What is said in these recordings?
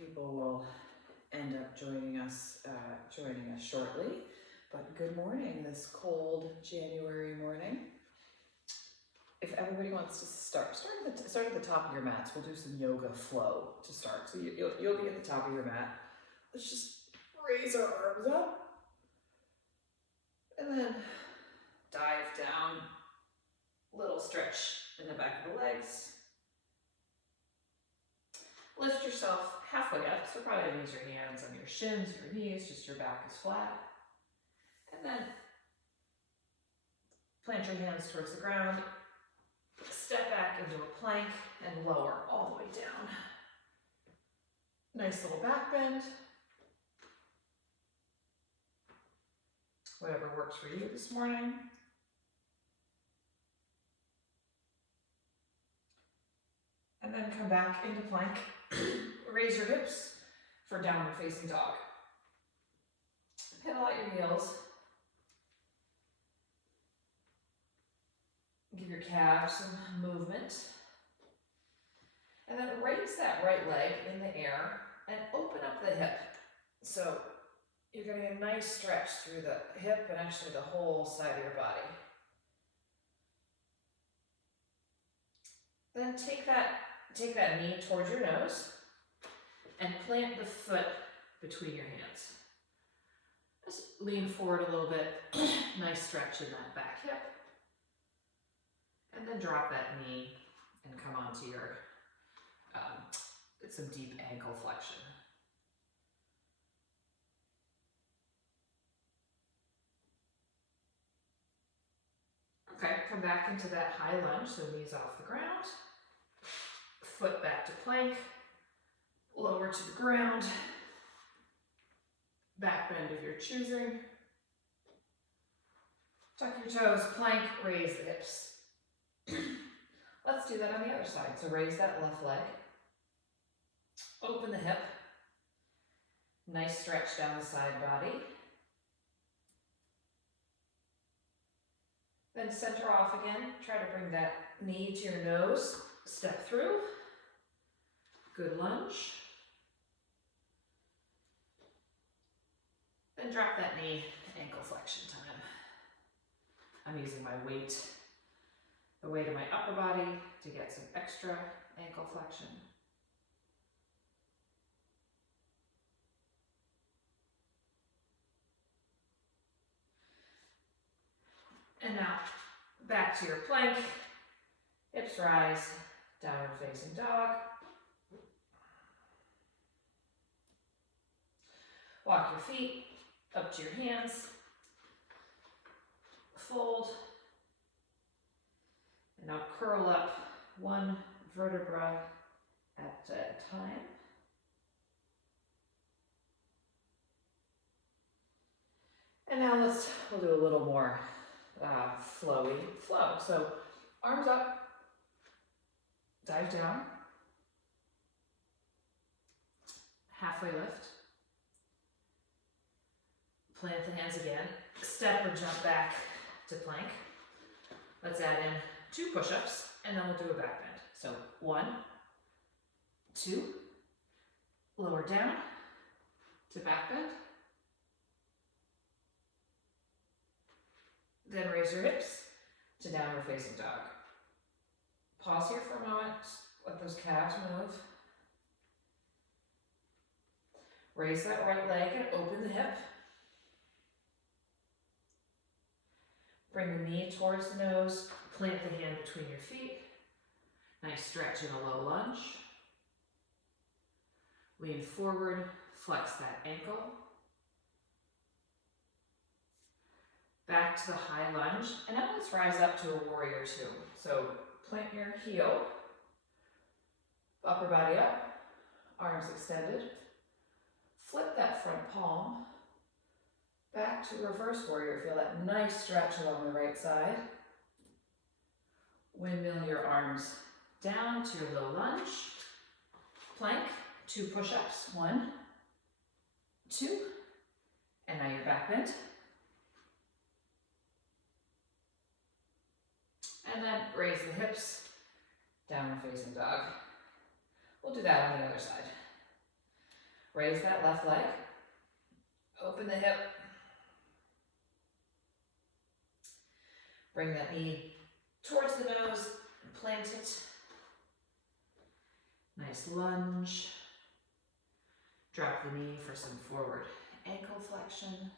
people will end up joining us shortly. But good morning, this cold January morning. If everybody wants to start at the top of your mats. We'll do some yoga flow to start. So you'll be at the top of your mat. Let's just raise our arms up and then dive down. Little stretch in the back of the legs. Lift yourself halfway up, so probably use your hands on your shins, your knees, just your back is flat. And then plant your hands towards the ground. Step back into a plank and lower all the way down. Nice little back bend. Whatever works for you this morning. And then come back into plank. Raise your hips for downward facing dog. Pedal out your heels. Give your calves some movement. And then raise that right leg in the air and open up the hip. So you're getting a nice stretch through the hip and actually the whole side of your body. Then take that knee towards your nose and plant the foot between your hands. Just lean forward a little bit. Nice stretch in that back hip. And then drop that knee and come onto your, some deep ankle flexion. Okay, come back into that high lunge, so knees off the ground. Foot back to plank, lower to the ground, back bend of your choosing. Tuck your toes, plank, raise the hips. Let's do that on the other side. So raise that left leg, open the hip, nice stretch down the side body. Then center off again, try to bring that knee to your nose, step through. Good lunge. Then drop that knee, ankle flexion time. I'm using my weight, the weight of my upper body to get some extra ankle flexion. And now back to your plank, hips rise, downward facing dog. Walk your feet up to your hands, fold, and now curl up one vertebra at a time. And now we'll do a little more flow. So arms up, dive down, halfway lift. Plant the hands again, step or jump back to plank. Let's add in 2 push-ups and then we'll do a back bend. So 1, 2, lower down to back bend. Then raise your hips to downward facing dog. Pause here for a moment, let those calves move. Raise that right leg and open the hip. Bring the knee towards the nose, plant the hand between your feet. Nice stretch in a low lunge. Lean forward, flex that ankle. Back to the high lunge, and now let's rise up to a warrior 2. So plant your heel, upper body up, arms extended. Flip that front palm. Back to reverse warrior. Feel that nice stretch along the right side. Windmill your arms down to your low lunge. Plank, 2 push-ups. 1, 2, and now your back bend. And then raise the hips, downward facing dog. We'll do that on the other side. Raise that left leg. Open the hip. Bring that knee towards the nose and plant it. Nice lunge. Drop the knee for some forward ankle flexion.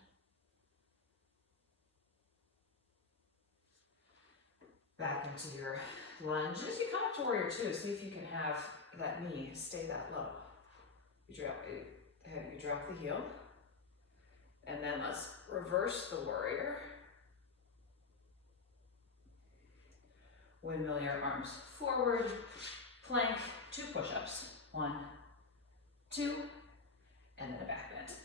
Back into your lunge. As you come up to warrior two, see if you can have that knee stay that low. You drop the heel. And then let's reverse the warrior. Windmill your arms forward. Plank, 2 push-ups. 1, 2, and then a back bend.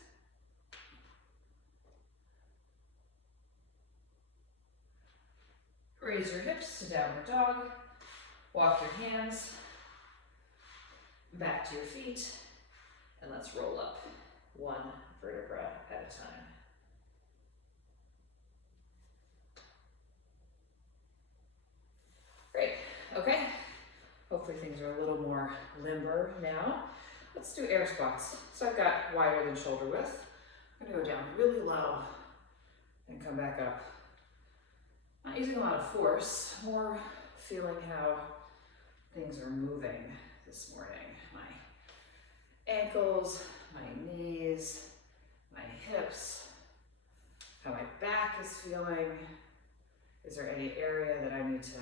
Raise your hips to downward dog. Walk your hands back to your feet. And let's roll up 1 vertebra at a time. Great, okay. Hopefully things are a little more limber now. Let's do air squats. So I've got wider than shoulder width. I'm gonna go down really low and come back up. Not using a lot of force, more feeling how things are moving this morning. My ankles, my knees, my hips, how my back is feeling. Is there any area that I need to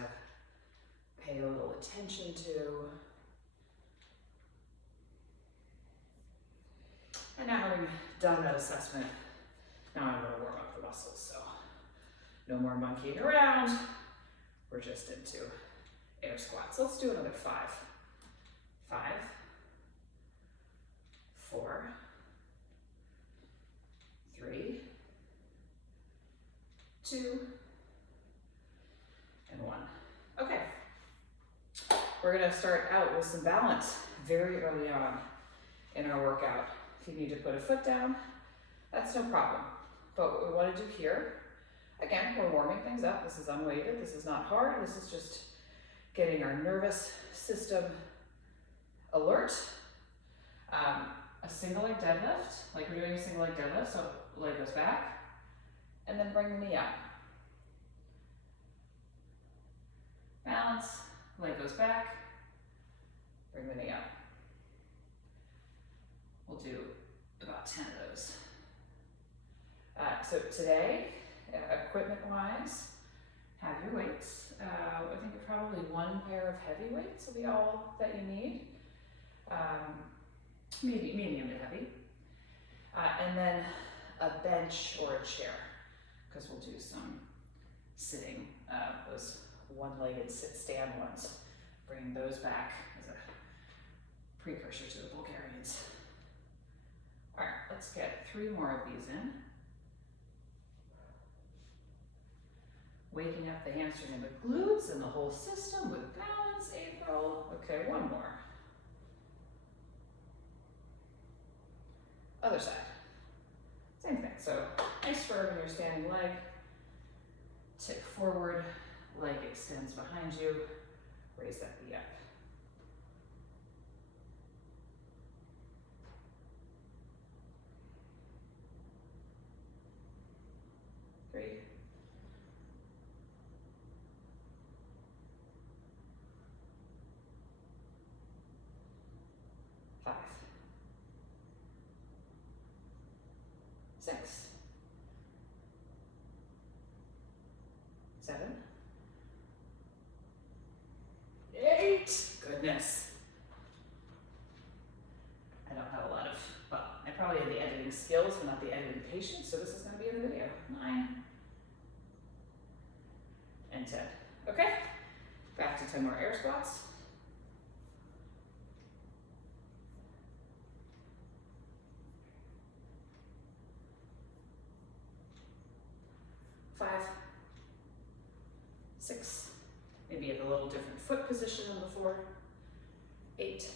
pay a little attention to? And now having done that assessment, now I'm going to warm up the muscles. So no more monkeying around. We're just into air squats. Let's do another 5. 5, 4, 3, 2, and 1. Okay. We're going to start out with some balance very early on in our workout. If you need to put a foot down, that's no problem. But what we want to do here, again, we're warming things up. This is unweighted. This is not hard. This is just getting our nervous system alert. A single leg deadlift, like we're doing a single leg deadlift, so leg goes back, and then bring the knee up. Balance, leg goes back, bring the knee up. We'll do about 10 of those. So today, equipment-wise, have your weights. I think probably 1 pair of heavy weights will be all that you need. Medium to heavy. And then a bench or a chair, because we'll do some sitting, those one-legged sit-stand ones. Bring those back as a precursor to the Bulgarians. All right, let's get 3 more of these in. Waking up the hamstring and the glutes and the whole system with balance, April. Okay, 1 more. Other side. Same thing. So nice firm in your standing leg. Tip forward, leg extends behind you. Raise that knee up. 3, 5, 6, 7, 8. Goodness. I don't have a lot of, well, I probably have the editing skills, but not the editing patience, so this is going to be in the video. 9 and 10. Okay, back to 10 more air squats. 5, 6, maybe at a little different foot position than before. 8,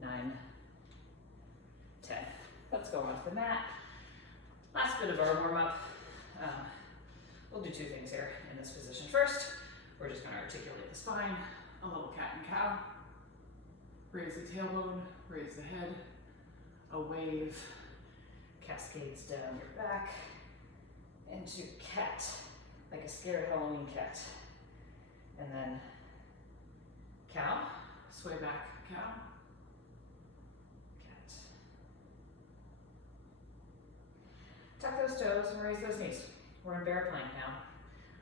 9, 10. Let's go onto the mat. Last bit of our warm up. We'll do 2 things here in this position. First, we're just going to articulate the spine, a little cat and cow. Raise the tailbone, raise the head, a wave cascades down your back into cat, like a scared Halloween cat. And then cow, sway back, cow, cat. Tuck those toes and raise those knees. We're in bear plank now.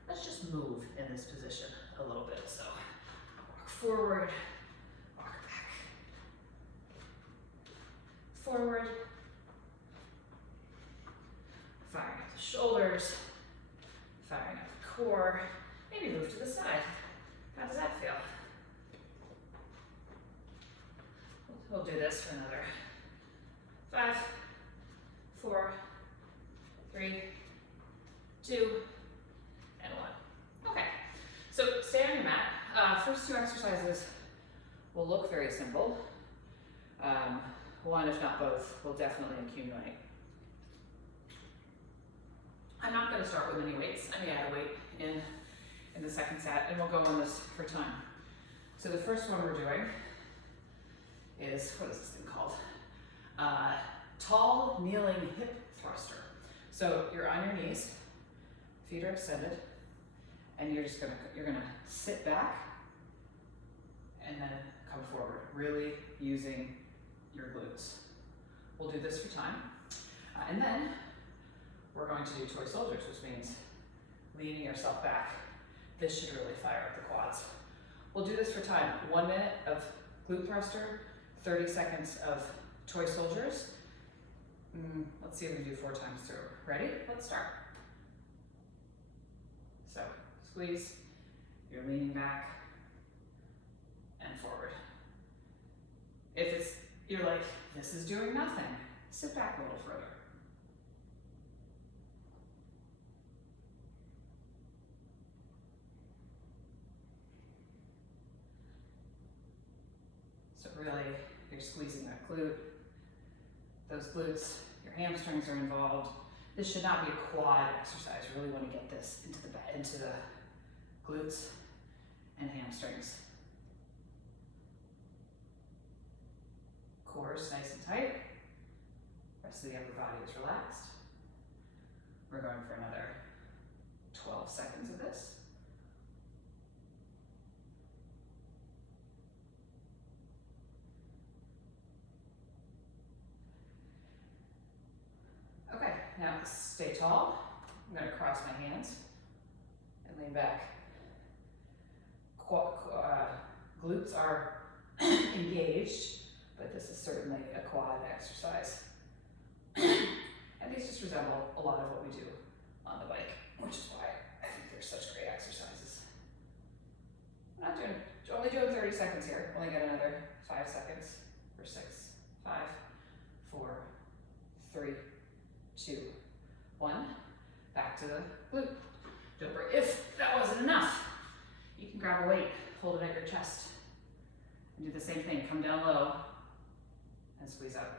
Let's just move in this position a little bit. So walk forward, walk back. Forward. Firing up the shoulders, firing up the core. Maybe move to the side. How does that feel? We'll do this for another 5, 4, 3, 2, and 1. Okay, so stay on your mat. First 2 exercises will look very simple. One, if not both, will definitely accumulate. I'm not going to start with any weights. I may add a weight in the second set, and we'll go on this for time. So the first one we're doing is, what is this thing called? Tall kneeling hip thruster. So you're on your knees, feet are extended, and you're gonna sit back and then come forward, really using your glutes. We'll do this for time, and then we're going to do toy soldiers, which means leaning yourself back. This should really fire up the quads. We'll do this for time. 1 minute of glute thruster, 30 seconds of toy soldiers. Let's see if we can do 4 times through. Ready? Let's start. So squeeze, you're leaning back and forward. If you're like, this is doing nothing, sit back a little further. So really, you're squeezing that glute. Those glutes, your hamstrings are involved. This should not be a quad exercise. You really want to get this into the glutes and hamstrings. Core is nice and tight. Rest of the upper body is relaxed. We're going for another 12 seconds of this. Okay, now stay tall. I'm going to cross my hands and lean back. Glutes are engaged, but this is certainly a quad exercise. And these just resemble a lot of what we do on the bike, which is why I think they're such great exercises. I'm only doing 30 seconds here. Only got another 5 seconds for 6, 5, 4, 3, 2, 1. Back to the glute. If that wasn't enough, you can grab a weight, hold it at your chest, and do the same thing. Come down low and squeeze up.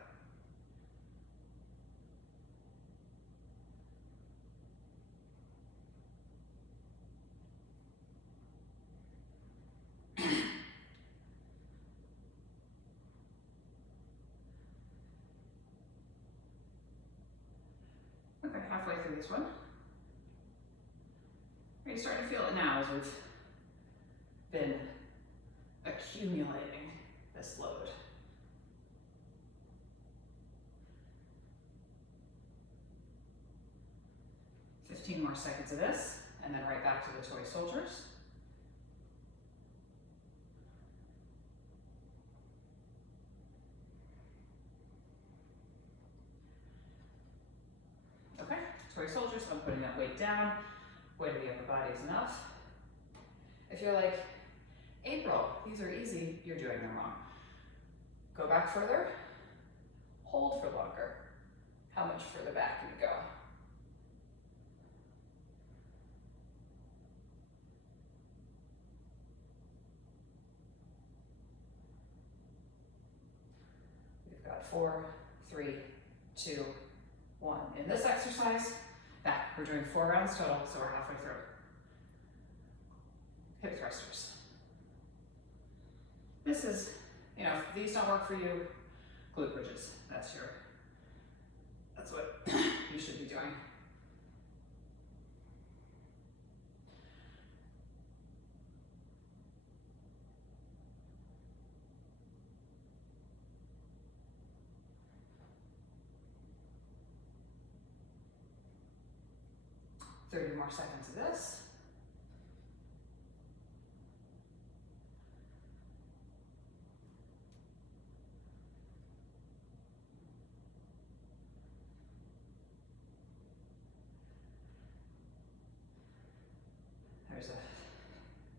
Okay, halfway through this one. You're starting to feel it now as we've been accumulating this load. Fifteen more seconds of this, and then right back to the toy soldiers. Okay, toy soldiers, I'm putting that weight down. Weight of the upper body is enough. If you're like, April, these are easy, you're doing them wrong. Go back further, hold for longer. How much further back can you go? We've got 4, 3, 2, 1. In this exercise, back. We're doing 4 rounds total, so we're halfway through. Hip thrusters. This is You know, if these don't work for you, glute bridges. That's what you should be doing. Thirty more seconds of this.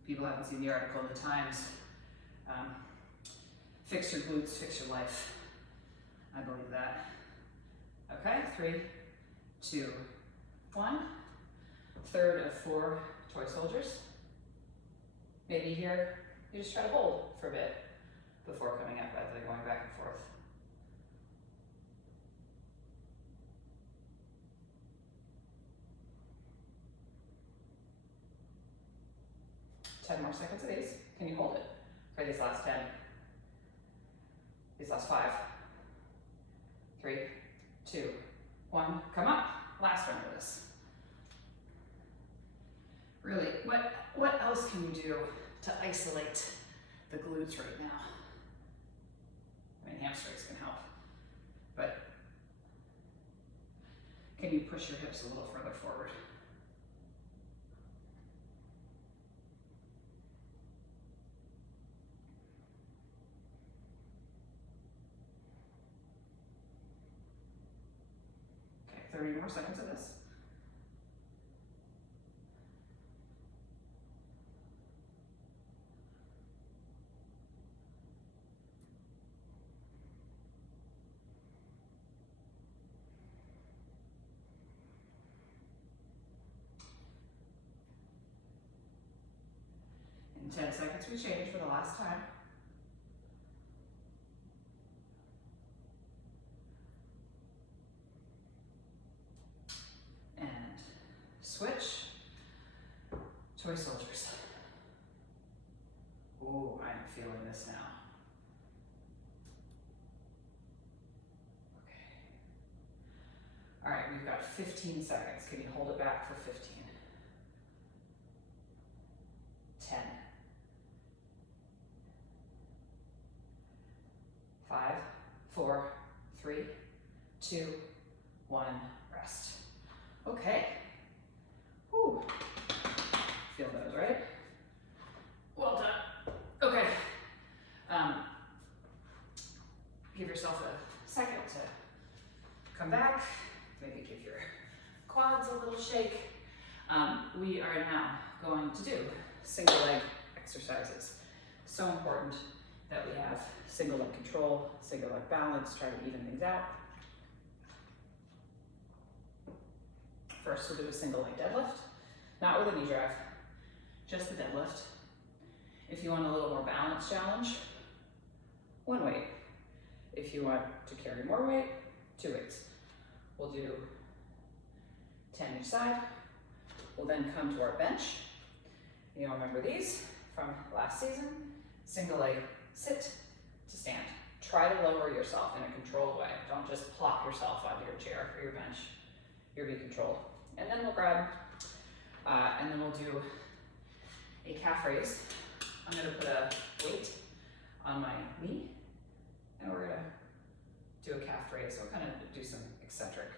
People haven't seen the article in the Times. Fix your glutes, fix your life. I believe that. Okay, 3, 2, 1. Third of 4 toy soldiers. Maybe here you just try to hold for a bit before coming up rather than going back and forth. Ten more seconds of these. Can you hold it for these last 10? These last 5. 3, 2, 1. Come up. Last one of this. Really, what else can you do to isolate the glutes right now? I mean, hamstrings can help, but can you push your hips a little further forward? Okay, 30 more seconds of this. In 10 seconds, we change for the last time. And switch. Toy soldiers. Ooh, I'm feeling this now. Okay. All right, we've got 15 seconds. Can you hold it back for 15? 10. 5, 4, 3, 2, 1, rest. Okay. Whew. Feel those, right? Well done. Okay. Give yourself a second to come back. Maybe give your quads a little shake. We are now going to do single leg exercises. So important that we have single leg control, single leg balance, try to even things out. First, we'll do a single leg deadlift, not with a knee drive, just the deadlift. If you want a little more balance challenge, 1 weight. If you want to carry more weight, 2 weights. We'll do 10 each side. We'll then come to our bench. You'll remember these from last season. Single leg sit to stand. Try to lower yourself in a controlled way. Don't just plop yourself onto your chair or your bench. You'll be controlled. And then we'll grab, and then we'll do a calf raise. I'm gonna put a weight on my knee, and we're gonna do a calf raise. So we'll kind of do some eccentric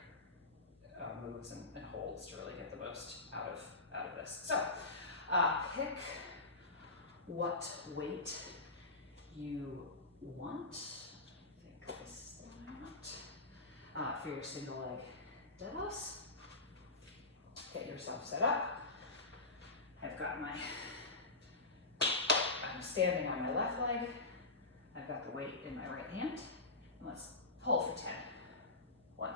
moves and holds to really get the most out of this. So pick what weight you want. I think this is the one I want. For your single leg deadlifts. Get yourself set up. I've got I'm standing on my left leg. I've got the weight in my right hand. And let's pull for 10. 1.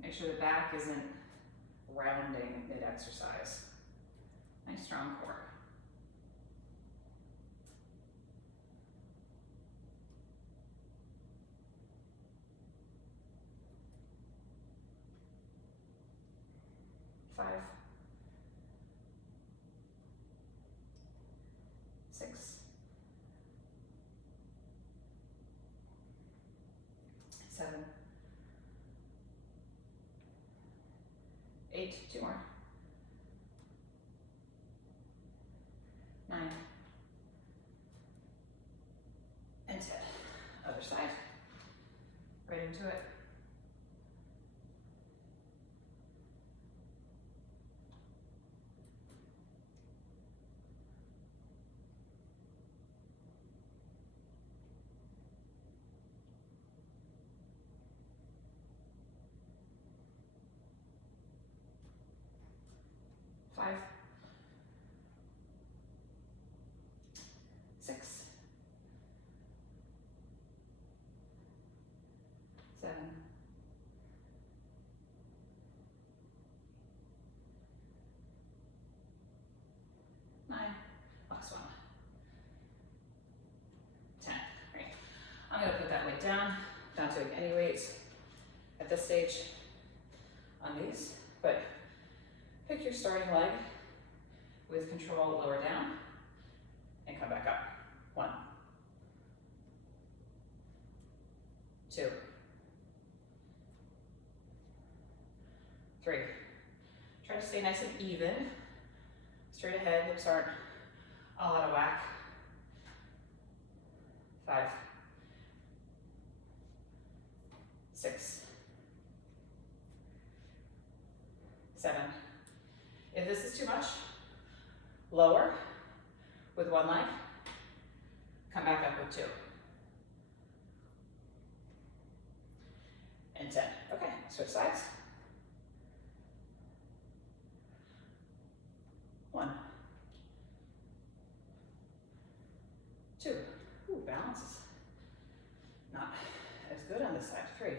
Make sure the back isn't rounding mid-exercise. Nice strong core. 5, 6, 8, 2 more. 9. And 10. Other side. Right into it. Five, 6, 7, 9, last one, 10. Great. I'm going to put that weight down, not doing any weights at this stage on these, but pick your starting leg with control, lower down, and come back up. 1, 2, 3. Try to stay nice and even. Straight ahead, hips aren't all out of whack. 5, 6, 7. If this is too much, lower with one leg, come back up with 2. And 10. Okay, switch sides. 1, 2. Ooh, balance is not as good on this side. 3.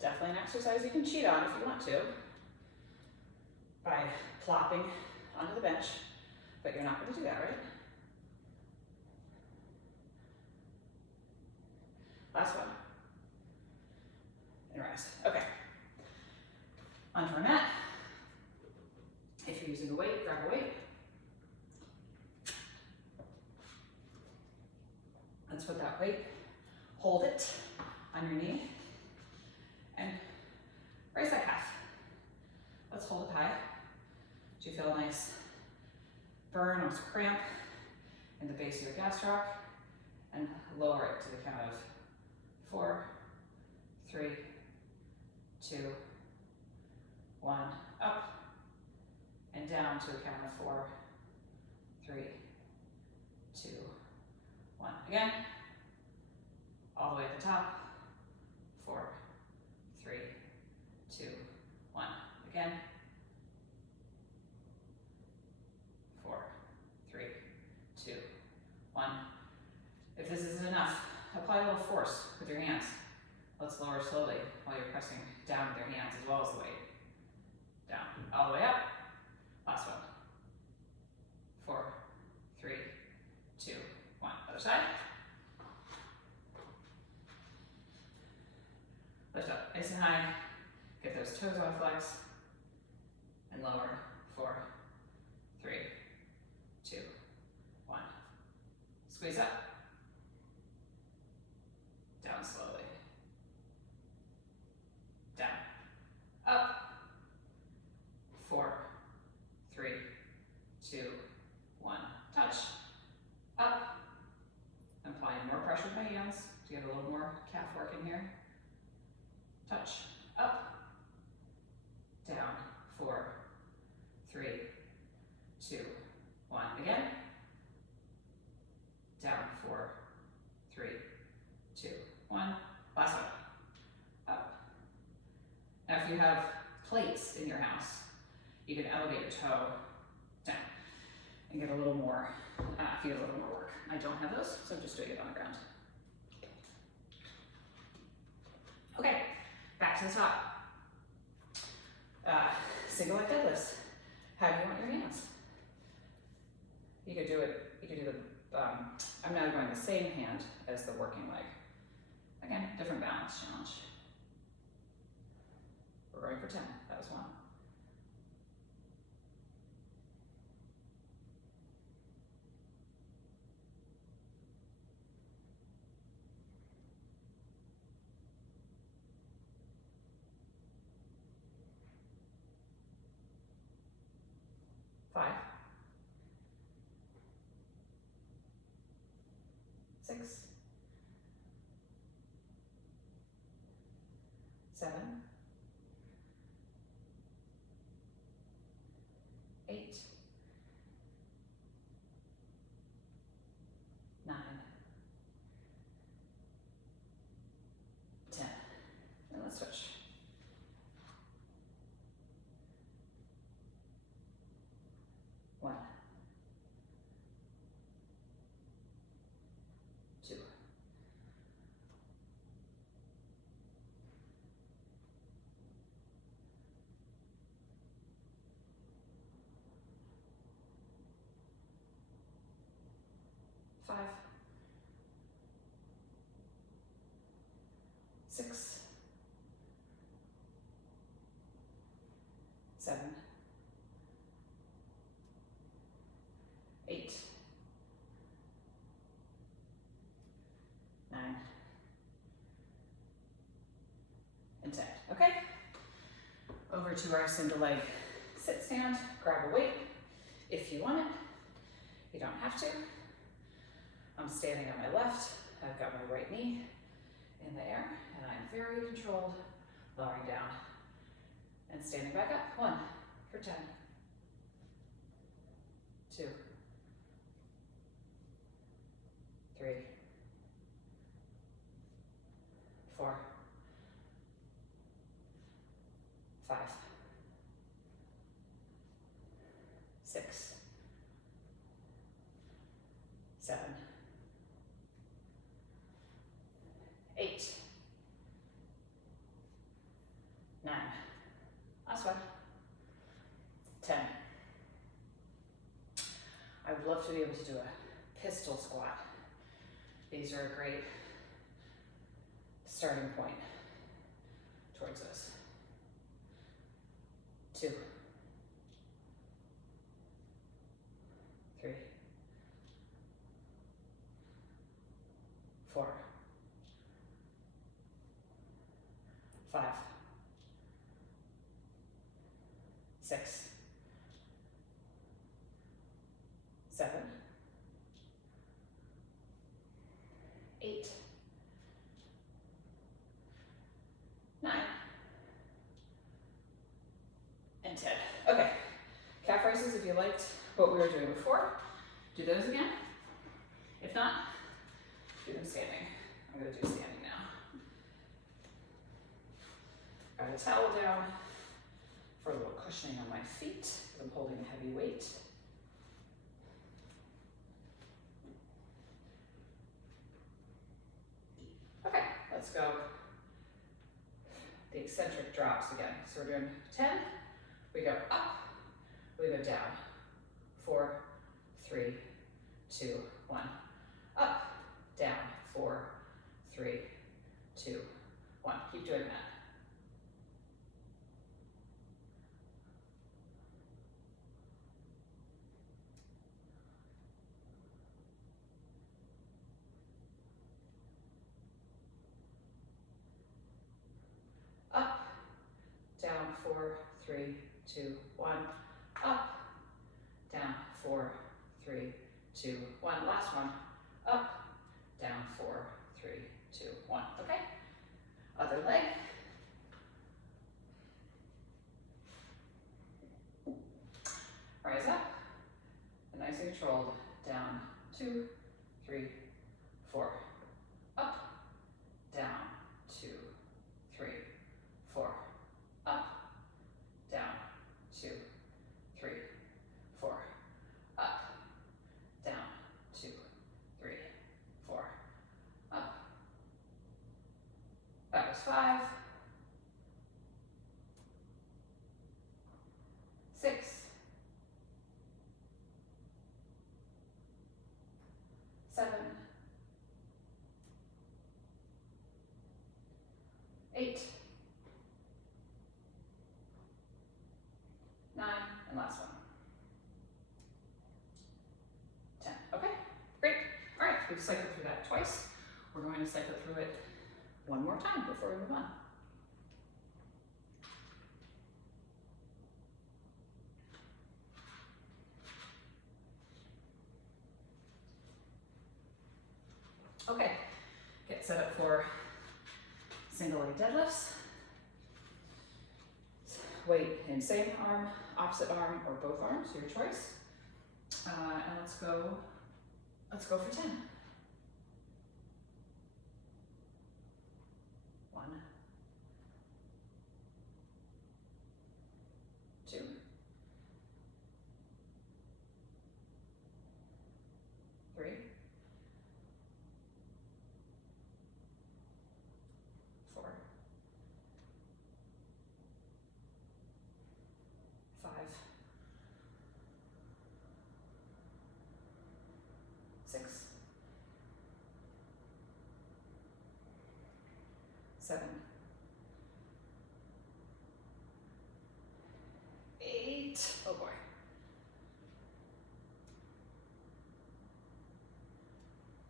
Definitely an exercise you can cheat on if you want to by plopping onto the bench, but you're not going to do that, right? Last one. And rise. Okay. Onto our mat. If you're using a weight, grab a weight. Let's put that weight, hold it on your knee, and raise that calf. Let's hold it high. Do you feel a nice burn, almost a cramp in the base of your gastroc? And lower it to the count of 4, 3, 2, 1, up, and down to a count of 4, 3, 2, 1. Again, all the way at the top. 4, 3, 2, 1. Again. 4, 3, 2, 1. If this isn't enough, apply a little force with your hands. Let's lower slowly while you're pressing down with your hands as well as the weight. Down, all the way up. Last one. 4, 3, 2, 1. Other side. Lift up nice and high. Get those toes on flex. And lower. 4, 3, 2, 1. Squeeze up. Down slowly. Down. Up. 4, 3, 2, 1. Touch. Up. I'm applying more pressure with my hands to get a little more calf work in here. Touch. Up. Down. 4, 3, 2, 1. Again. Down. 4, 3, 2, 1. Last one. Up. Now if you have plates in your house, you can elevate your toe down and get a little more, if you get a little more work. I don't have those, so I'm just doing it on the ground. Okay, back to the top. Single leg deadlifts. How do you want your hands? You could do it, you could do the, I'm now going the same hand as the working leg. Again, different balance challenge. We're going for 10, that was 1. 5, 6, 7, 8, 9, 10. And let's switch. 1, 2, 5, 6, 7, 8, 9, and 10. Okay? Over to our single leg sit stand. Grab a weight if you want it. You don't have to. I'm standing on my left. I've got my right knee in the air, and I'm very controlled, lowering down and standing back up. 1 for 10. 2, 3, 4, 5, 6, 7, 8, 9, last one, 10. I would love to be able to do a pistol squat. These are a great starting point towards this. 2, 3, 4, 5, 6, 7, 8, 9, and 10. Okay, calf raises if you liked what we were doing before. Do those again. If not, do them standing. I'm going to do standing now. Got a towel down for a little cushioning on my feet because I'm holding a heavy weight. Okay, let's go the eccentric drops again. So we're doing 10, we go up, we go down. 4, 3, 2, 1. Up, down, 4, 3, 2, 1. Keep doing that. Up, down, 4, 3, 2, 1. Up, down, 4, 3, 2, 1. Last one. Up, down, 4, 3, 2, 1. Okay. Other leg. Rise up. And nice and controlled. Down, 2, 3, 4. Up, down, 2, 3, 4. Up, down, 2, 3, 4. Up, down, 2, 3, 4. Up. That was 5. 6. 7. 8. 9, and last one. 10. Okay, great. All right, we've cycled through that twice. We're going to cycle through it one more time before we move on. Okay, get set up for single leg deadlifts. Weight in same arm, opposite arm, or both arms, your choice. And let's go for 10. 1, 2, 3, 4, 5, 6, 7, 8, oh boy,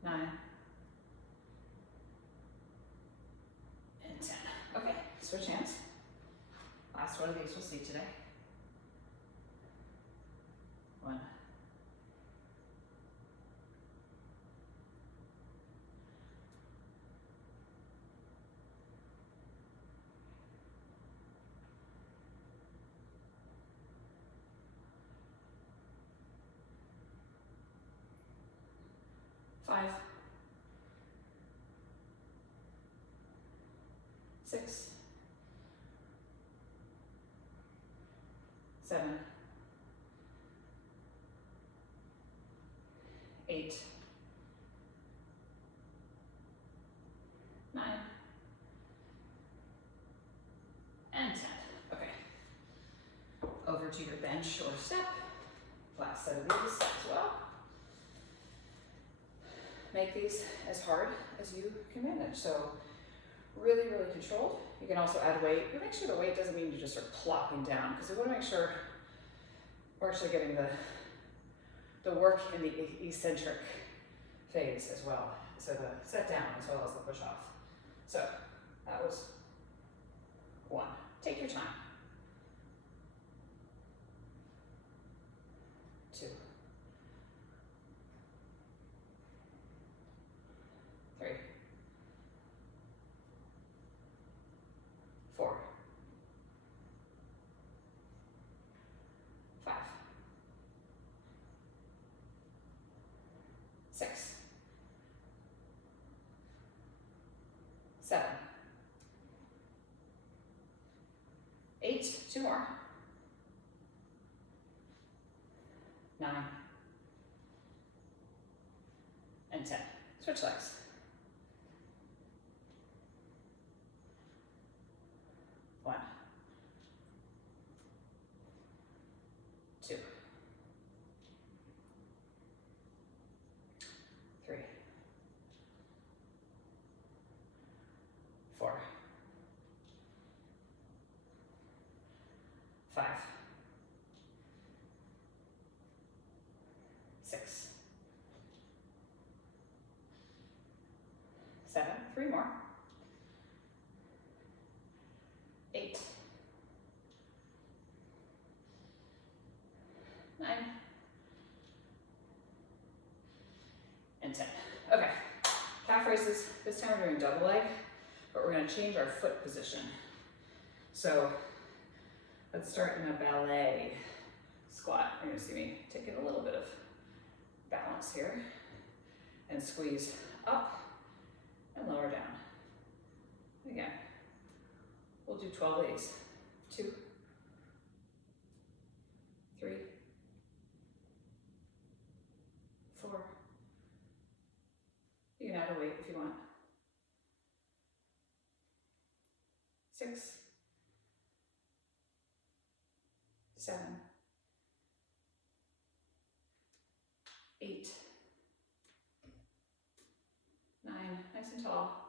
9, and 10. Okay, switch hands. Last one of these we'll see today. 1, 5, 6, 7, 8, 9, and 10. Okay. Over to your bench or step. Last set of these as well. Make these as hard as you can manage. So really, really controlled. You can also add weight, but make sure the weight doesn't mean you just start plopping down, because we want to make sure we're actually getting the work in the eccentric phase as well. So the set down as well as the push off. So that was 1. Take your time. 2, 3, 4, 5, 6, 7, 8, 2 more, 9, and 10. Switch legs. 1, 2, 3, 4, 5, 6, 7, 3 more, 8, 9, and 10. Okay, calf raises. This time we're doing double leg, but we're going to change our foot position. So let's start in a ballet squat. You're going to see me taking a little bit of balance here and squeeze up and lower down. Again, we'll do 12 of these. 2, 3, 4. You can add a weight if you want. 6, 7, 8, 9, nice and tall.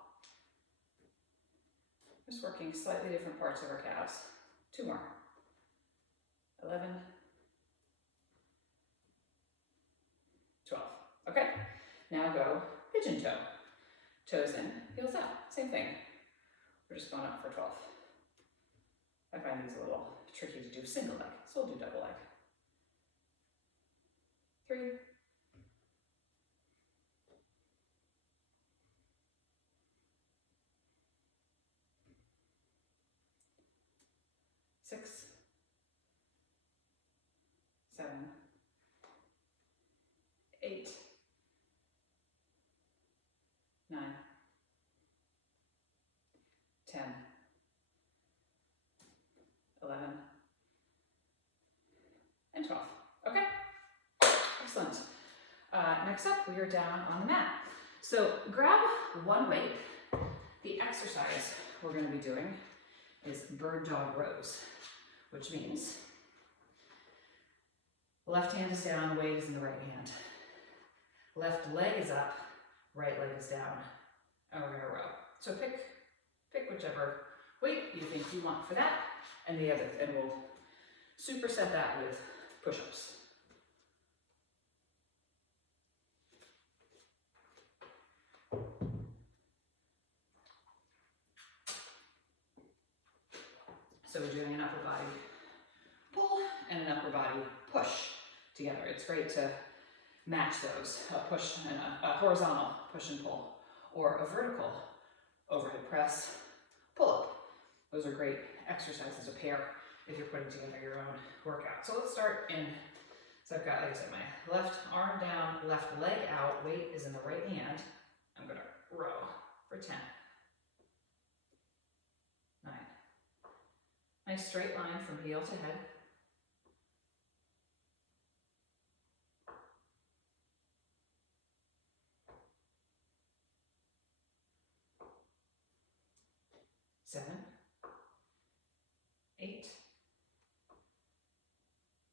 Just working slightly different parts of our calves. 2 more. 11, 12. Okay, now go pigeon toe. Toes in, heels out. Same thing. We're just going up for 12. I find these a little tricky to do single leg, so we'll do double leg. 3, 6, 7, 8, 9, 10, 11, and 12. Okay, excellent. Next up, we are down on the mat. So grab one weight. The exercise we're going to be doing is bird dog rows, which means left hand is down, weight is in the right hand. Left leg is up, right leg is down, and we're going to row. So pick whichever weight you think you want for that, and the other, and we'll superset that with push-ups. So we're doing an upper body pull and an upper body push together. It's great to match those, a push and a horizontal push and pull, or a vertical overhead press, pull up. Those are great exercises to pair if you're putting together your own workout. So let's start in, so I've got, like I said, my left arm down, left leg out, weight is in the right hand. I'm gonna row for 10, 9. Nice straight line from heel to head. 7, 8,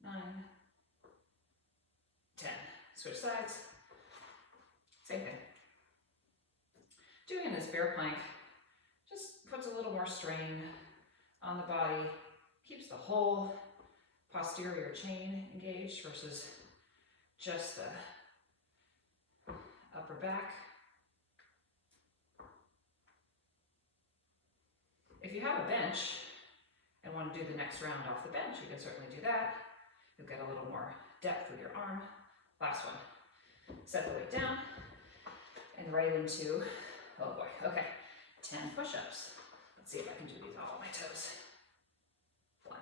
9, 10. Switch sides. Same thing. Doing this bear plank just puts a little more strain on the body, keeps the whole posterior chain engaged versus just the upper back. If you have a bench and want to do the next round off the bench, you can certainly do that. You'll get a little more depth with your arm. Last one. Set the weight down and right into, oh boy, okay, 10 push-ups. Let's see if I can do these all on my toes. 1,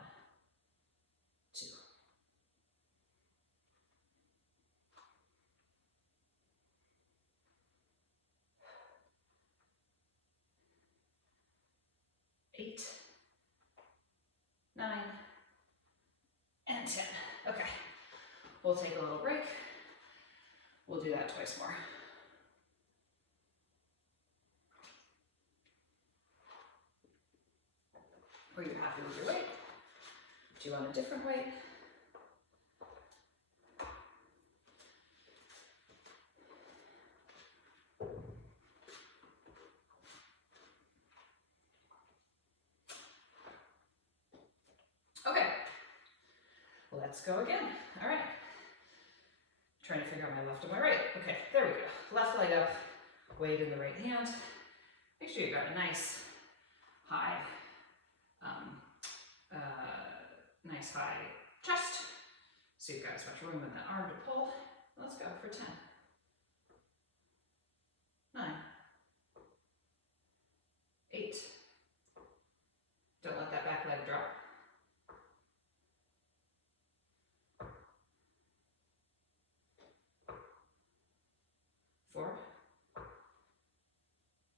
2. 8, 9, and 10. Okay, we'll take a little break. We'll do that twice more. Are you happy with your weight? Do you want a different weight? Okay, let's go again. All right. Trying to figure out my left and my right. Okay, there we go. Left leg up, weight in the right hand. Make sure you got a nice high, nice high chest. So you've got as much room in the arm to pull. Let's go for 10, 9, 8. Don't let that back leg drop. 4,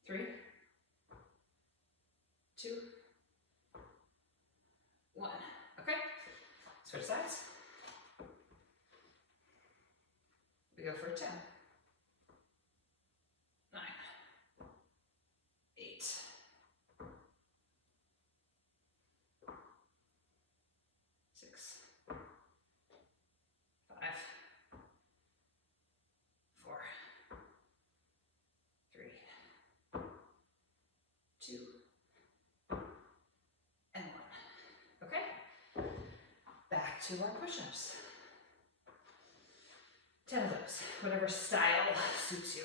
3, 2, 1. Okay, switch sides. We go for 10, 9, 8, 6, 5, 4, 3, 2, and 1. Okay, back to our push-ups. 10 of those, whatever style suits you.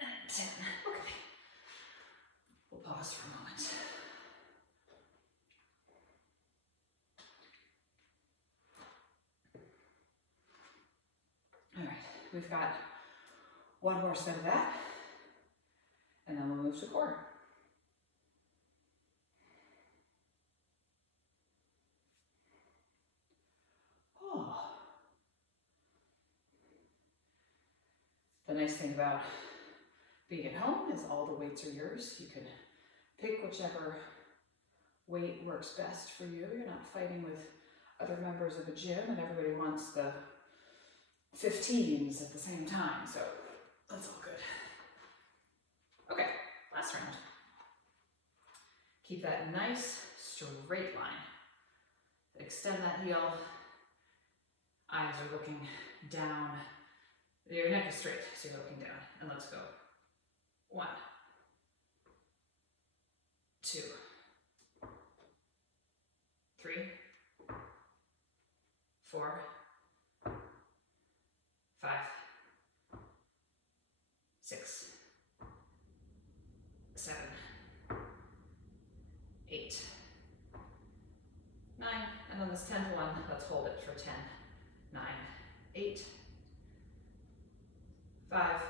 And 10. Okay. We'll pause for a moment. we've got one more set of that, and then we'll move to core. Oh. The nice thing about being at home is all the weights are yours. You can pick whichever weight works best for you. You're not fighting with other members of a gym and everybody wants the 15s at the same time, so that's all good. Okay, last round. Keep that nice straight line. Extend that heel. Eyes are looking down. Your neck is straight, so you're looking down. And let's go. 1, 2, 3, 4, 5, 6, 7, 8, 9, and on this 10th one, let's hold it for 10, 9, 8, 5,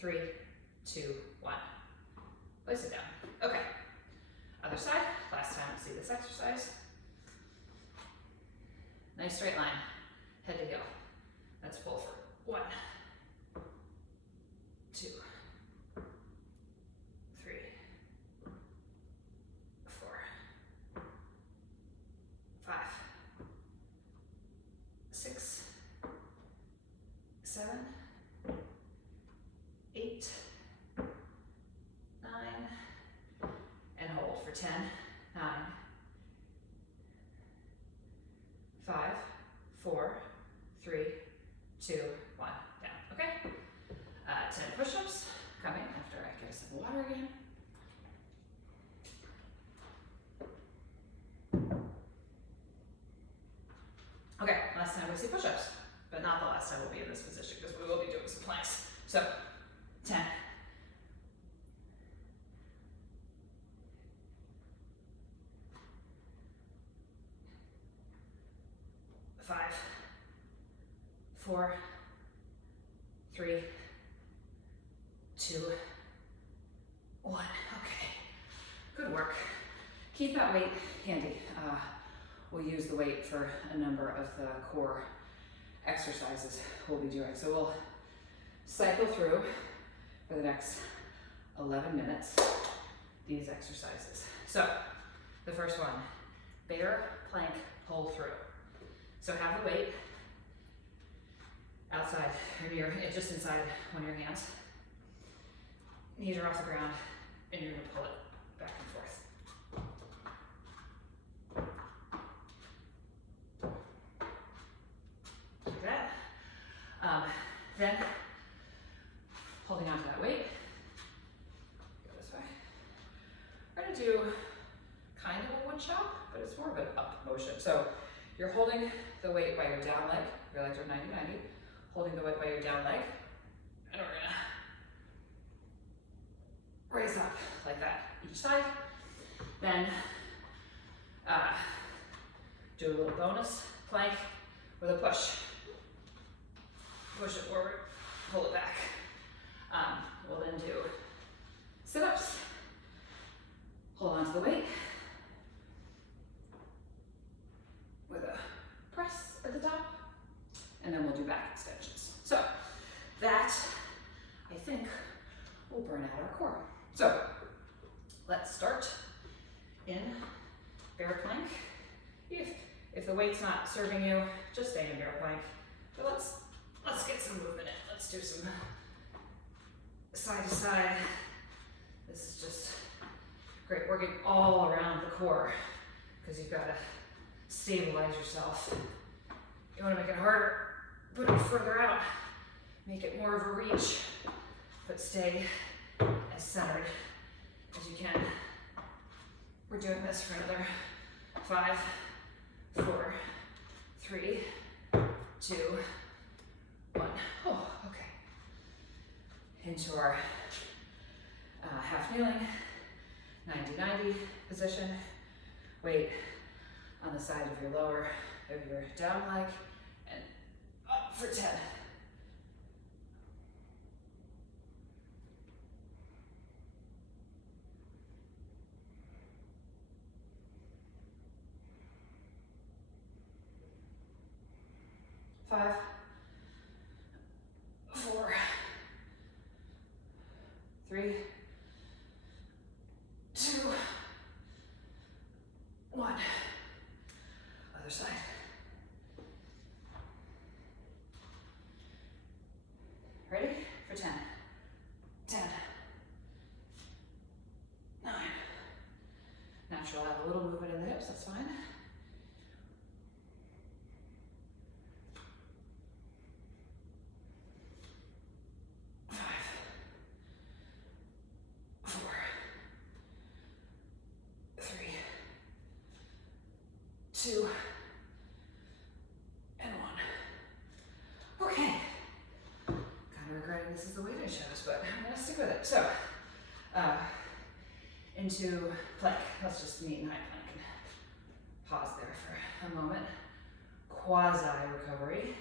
3, 2, 1. Place it down. Okay. Other side. Last time we see this exercise. Nice straight line. Head to heel. Let's pull for 1, 2, 3, 4, 5, 6, 7, 8, 9, and hold for 10, 9, 5, 4, 3, 2, 1, down. Okay? 10 push-ups coming after I get a sip of water again. Okay, last time we see push-ups, but not the last time we'll be in this position because we will be doing some planks. So, 10. 5, 4, 3, 2, 1. Okay, good work. Keep that weight handy. We'll use the weight for a number of the core exercises we'll be doing. So we'll cycle through for the next 11 minutes these exercises. So the first one, bear plank pull through. So have the weight outside, just inside one of your hands. Knees are off the ground, and you're gonna pull it back and forth. Like that. Then, holding onto that weight, go this way. We're gonna do kind of a wood chop, but it's more of an up motion. So you're holding the weight by your down leg, your legs are 90-90, holding the weight by your down leg, and we're gonna raise up like that each side. Then do a little bonus plank with a push. Push it forward, pull it back. We'll then do sit-ups, hold on to the weight with a press at the top, and then we'll do back extensions. So that, I think, will burn out our core. So let's start in bear plank. If the weight's not serving you, just stay in bear plank. But let's get some movement in. Let's do some side to side. This is just great, working all around the core because you've got to stabilize yourself. You want to make it harder, put it further out, make it more of a reach, but stay as centered as you can. We're doing this for another 5, 4, 3, 2, 1. Oh, okay. Into our half kneeling, 90-90 position. Weight on the side of your down leg, and up for 10, 5, 4, 3, 2, 1. Other side. Ready? For 10. 10. 9. Natural, have a little movement in the hips, that's fine. 5, 4, 3, 2, and 1. Okay. Kind of regretting this is the weight I chose, but I'm gonna stick with it. So, into plank. Let's just meet in high plank and pause there for a moment. Quasi recovery.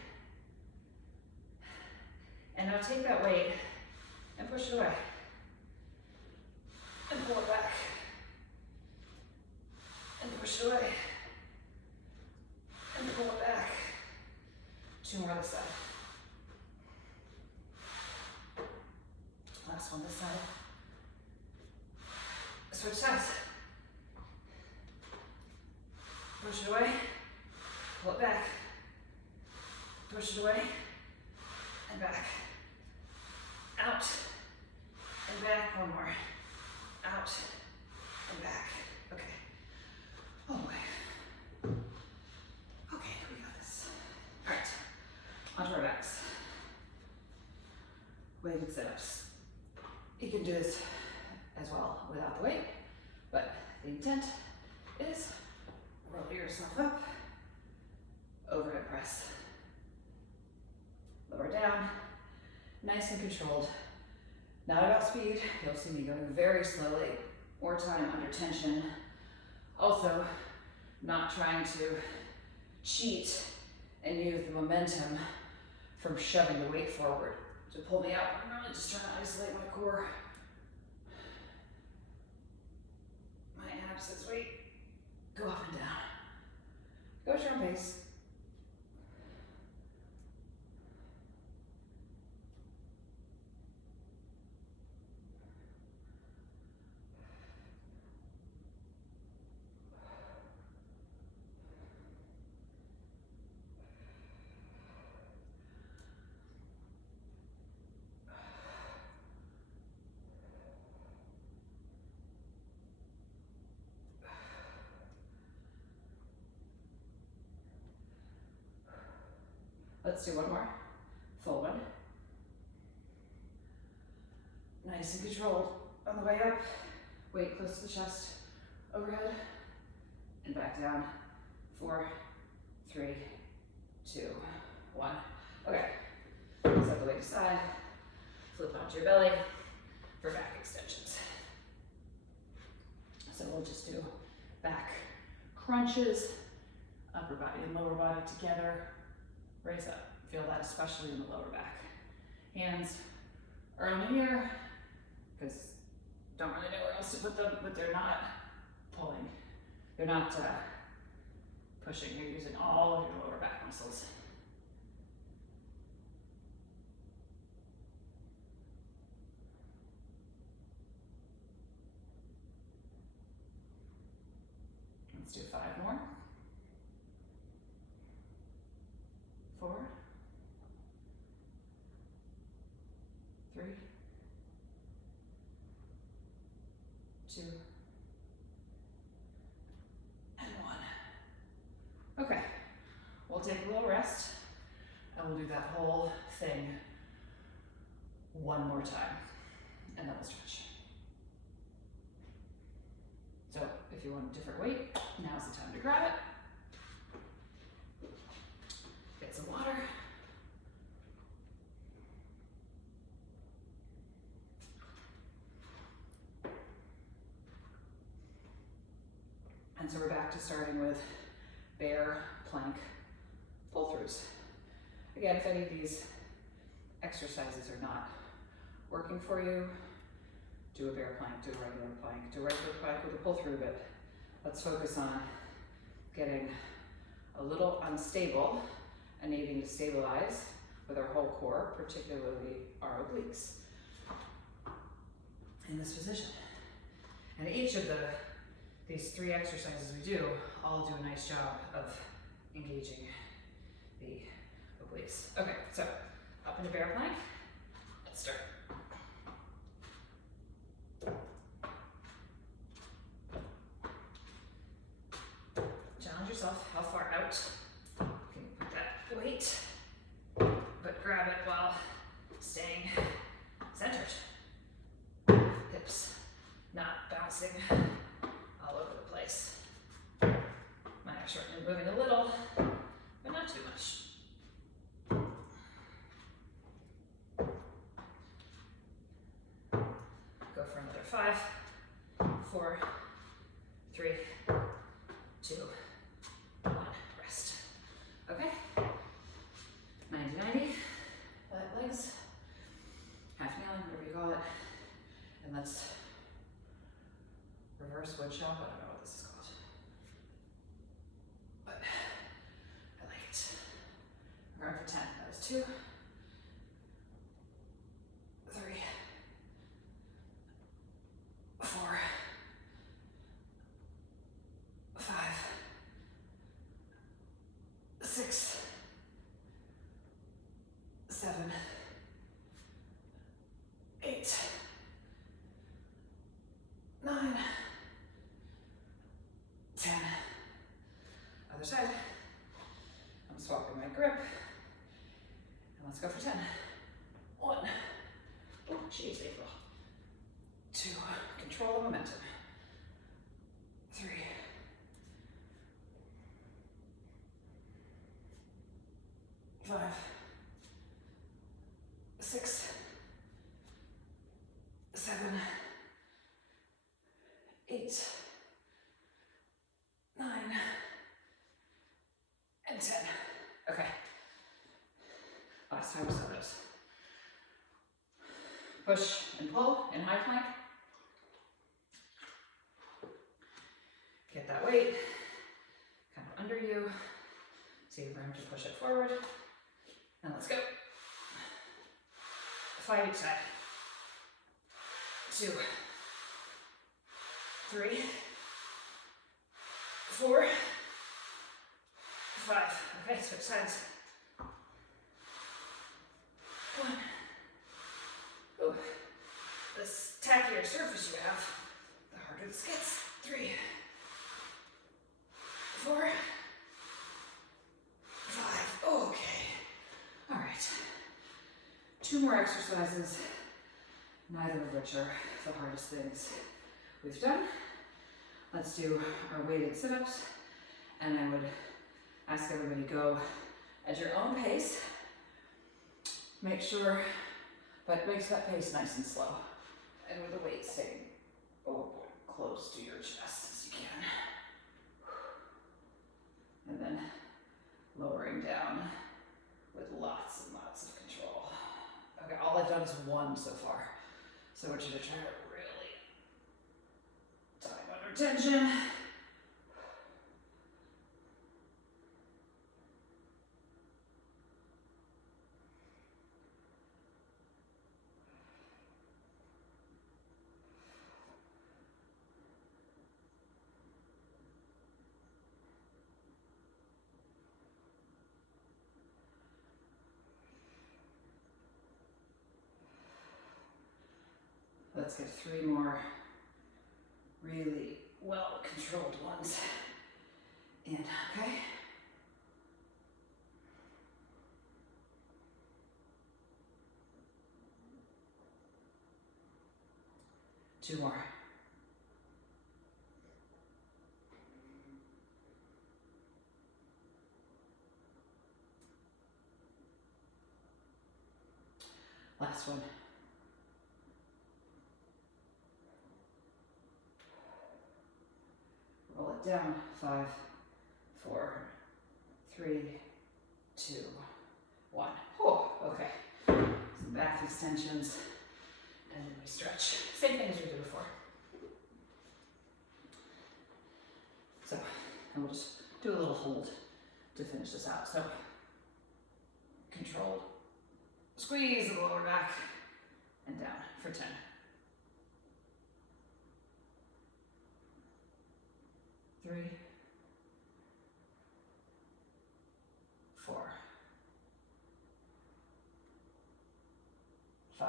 And now take that weight and push it away. And pull it back. And push it away. And pull it back. 2 more this side. Last one this side. Switch sides. Push it away. Pull it back. Push it away. And back. Out. And back. One more. Out. And back. Okay. All the way. Okay, we got this. All right. Onto our backs. Weighted sit-ups. You can do this as well without the weight, but the intent is roll yourself up, overhead press, lower down, nice and controlled. Not about speed, you'll see me going very slowly, more time under tension. Also, not trying to cheat and use the momentum from shoving the weight forward to pull me out. I'm really just trying to isolate my core. My abs as we go up and down. Go at your own pace. Let's do one more. Full one. Nice and controlled. On the way up, weight close to the chest, overhead, and back down. 4, 3, 2, 1. Okay, set the weight aside, flip onto your belly for back extensions. So we'll just do back crunches, upper body and lower body together. Raise up. Feel that especially in the lower back. Hands are only here because don't really know where else to put them, but they're not pulling. They're not pushing. You're using all of your lower back muscles. Let's do 5 more. 4, 3, 2, and 1. Okay, we'll take a little rest and we'll do that whole thing one more time and then we'll stretch. So if you want a different weight, now's the time to grab it. Get some water. And so we're back to starting with bear plank pull-throughs. Again, if any of these exercises are not working for you, do a bear plank, do a regular plank, do a regular plank with a pull-through, but let's focus on getting a little unstable and needing to stabilize with our whole core, particularly our obliques, in this position. And each of these 3 exercises we do all do a nice job of engaging the obliques. Okay, so up into bear plank. Let's start. Challenge yourself. How far out can you put that weight? But grab it while staying centered. Hips not bouncing all over the place. Might have shortened moving a little, but not too much. Go for another 5, 4, 3, 2, 1. Rest. Okay. 90-90. Flat legs. Half kneeling, whatever you call it. And let's reverse wood chop. I don't know what this is called, but I like it. I'm going for 10. That was 2, 3, 4, 5, 6, 7, 8, 9, 10. Other side. I'm swapping my grip. And let's go for 10. 1. Oh, geez, April. 2. Control the momentum. 3. 5. 6. 7. 8. 9. And 10. Okay. Last time we saw those. Push and pull in high plank. Get that weight kind of under you. So you have room to push it forward. And let's go. 5 each side. 2, 3, 4, 5. Okay, switch sides. 1. Oh, the tackier surface you have, the harder this gets. 3, 4, 5. Okay. All right. 2 more exercises, neither of which are the hardest things we've done. Let's do our weighted sit-ups, and I would ask everybody go at your own pace. Make sure, but make that pace nice and slow, and with the weight staying close to your chest as you can. And then lowering down with lots and lots of control. Okay, all I've done is 1 so far. So I want you to try to really time under tension. Let's get 3 more really well-controlled ones in, okay? Two more. Last one. Roll it down. 5, 4, 3, 2, 1. Oh, okay. Some back extensions, and then we stretch. Same thing as we did before. So, and we'll just do a little hold to finish this out. So, controlled squeeze of the lower back and down for 10. 3, 4, 5,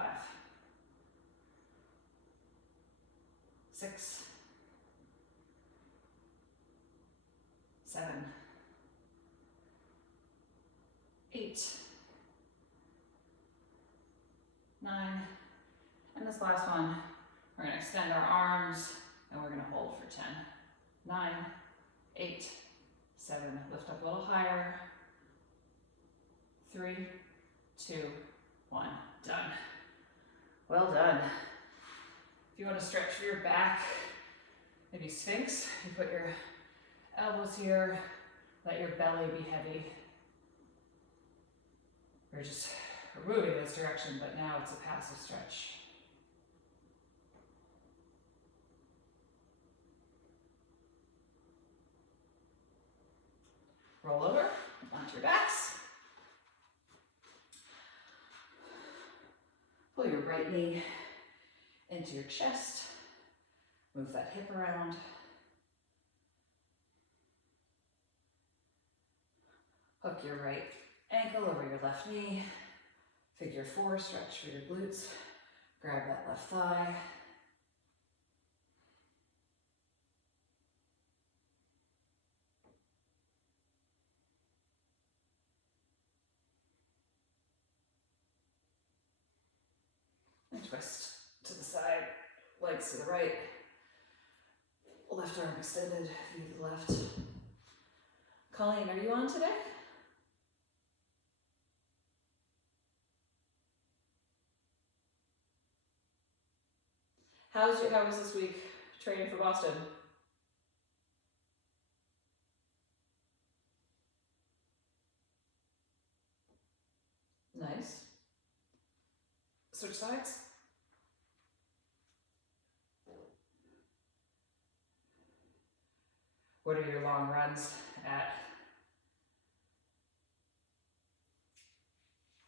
6, 7, 8, 9, and this last one, we're going to extend our arms and we're going to hold for 10. 9, 8, 7, lift up a little higher. 3, 2, 1, done. Well done. If you want to stretch for your back, maybe Sphinx, you put your elbows here, let your belly be heavy. We're just moving this direction, but now it's a passive stretch. Roll over onto your backs. Pull your right knee into your chest. Move that hip around. Hook your right ankle over your left knee. Figure 4, stretch for your glutes. Grab that left thigh. And twist to the side, legs to the right. Left arm extended, view to the left. Colleen, are you on today? How was this week training for Boston? Nice. Switch sides. What are your long runs at?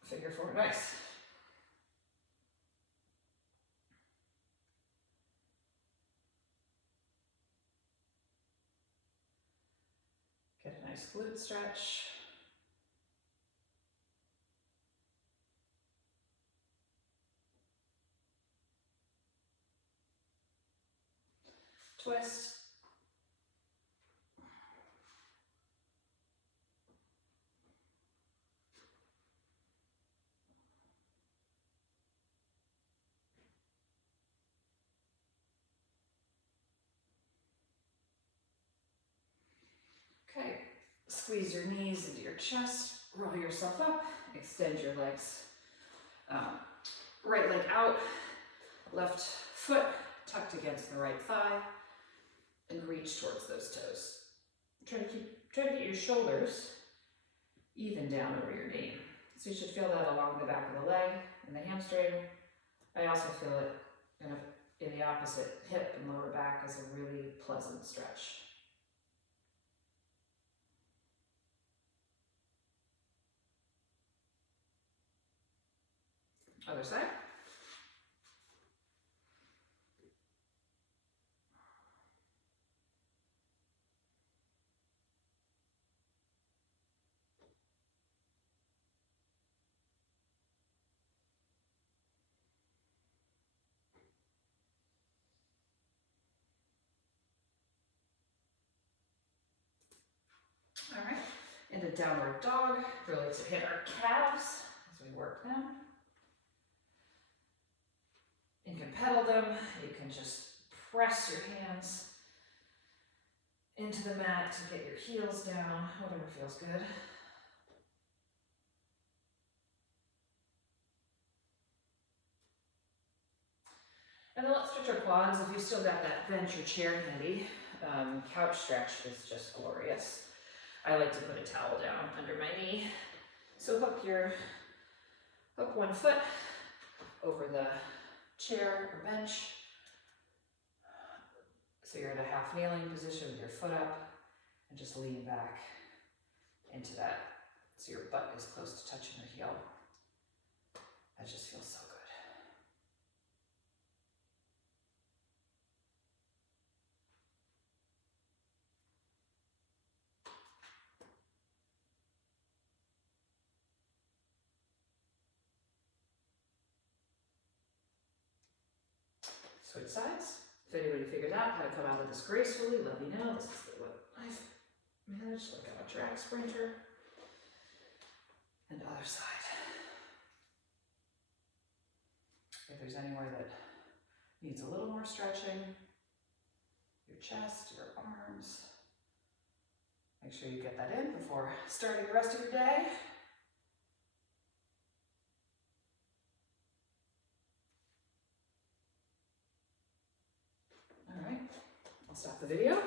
Figure 4, nice. Get a nice glute stretch. Twist. Okay, squeeze your knees into your chest, roll yourself up, extend your legs. Right leg out, left foot tucked against the right thigh, and reach towards those toes. Try to get your shoulders even down over your knee. So you should feel that along the back of the leg and the hamstring. I also feel it kind of in the opposite hip and lower back as a really pleasant stretch. Other side. All right, into downward dog, really to hit our calves as we work them. You can pedal them, you can just press your hands into the mat to get your heels down, whatever feels good. And then let's stretch our quads. If you've still got that bench or chair handy, couch stretch is just glorious. I like to put a towel down under my knee. So hook one foot over the chair or bench. So you're in a half kneeling position with your foot up and just lean back into that so your butt is close to touching your heel. That just feels so good. Switch sides. If anybody figured out how to come out of this gracefully, let me know. This is what I've managed, like I'm a track sprinter. And other side. If there's anywhere that needs a little more stretching, your chest, your arms, make sure you get that in before starting the rest of your day. All right, I'll stop the video.